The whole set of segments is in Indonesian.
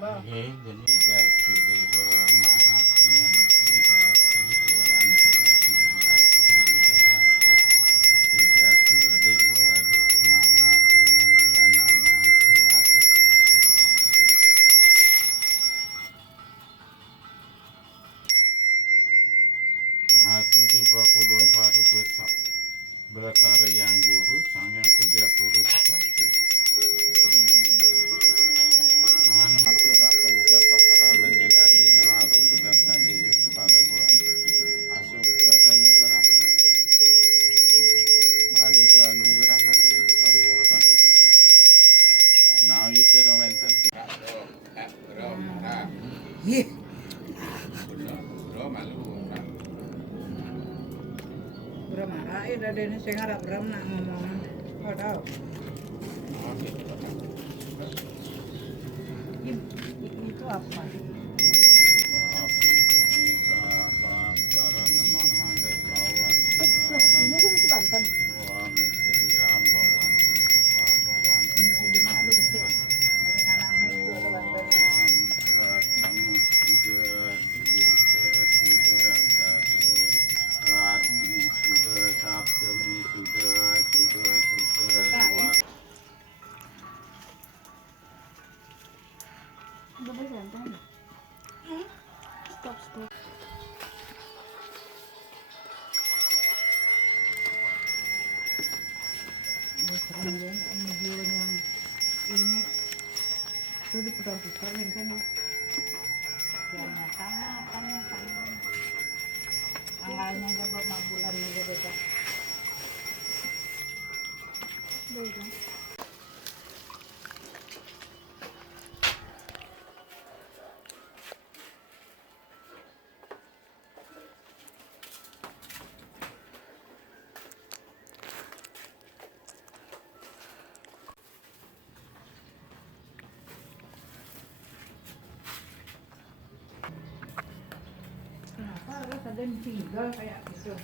Ba. Tiga Dewa Maha Penyembeli Dewan Tiga Dewa Maha Penyembelian Nama Suatu Mahasuti Pakulun Padu Besar Betara Yang Guru Sangat Peja Kurus Sakti Anu Maksud Rakam Sapakaran Menyendasi Nama Rudu dan Saji Pada Bulan Asuka dan Nugerah Aduga Nugerah Hati Panggotan itu Now you said I went to Ih, bro marah ya dari ini saya ngarap bro nak ngomong. Oh tahu. Itu apa? Ini kan si Banten. Di mana lu gede? Ada kanangnya itu ada Banten. Boleh santai. Stop. Serem ya, video yang ini itu diputar-putar kan ya. Jangan sama. Tanggalnya berapa bulan juga beda. Beda. Kenapa harus ada yang tinggal kayak gitu?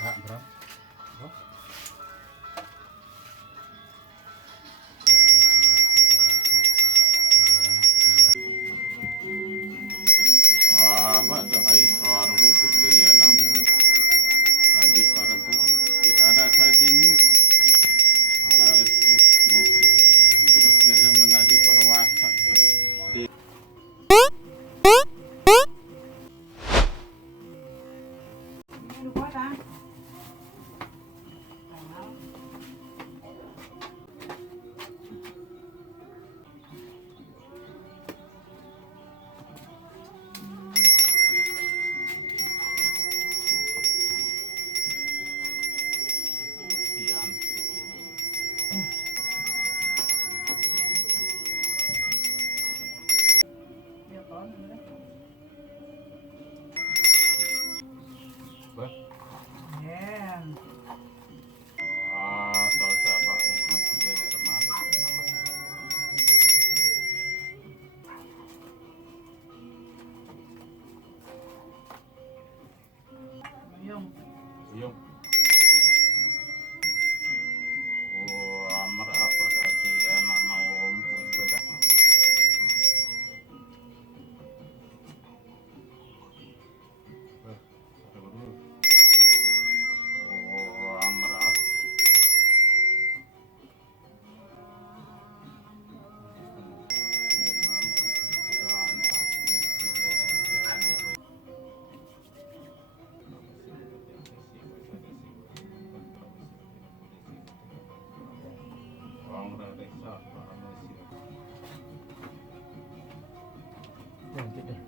Enggak, bro. Baca Aisar Budayana Saji Parabuan Kita ada saji nir Aras Mukisa Buruk Jala Menadi Perwata Ini lupa kan? Kian Ya kan? Bah Ya. Tahu sabak Isan sudah dermal Yung Yung Amar apa tadi anak mau Puspada Amar apa Ganti deh.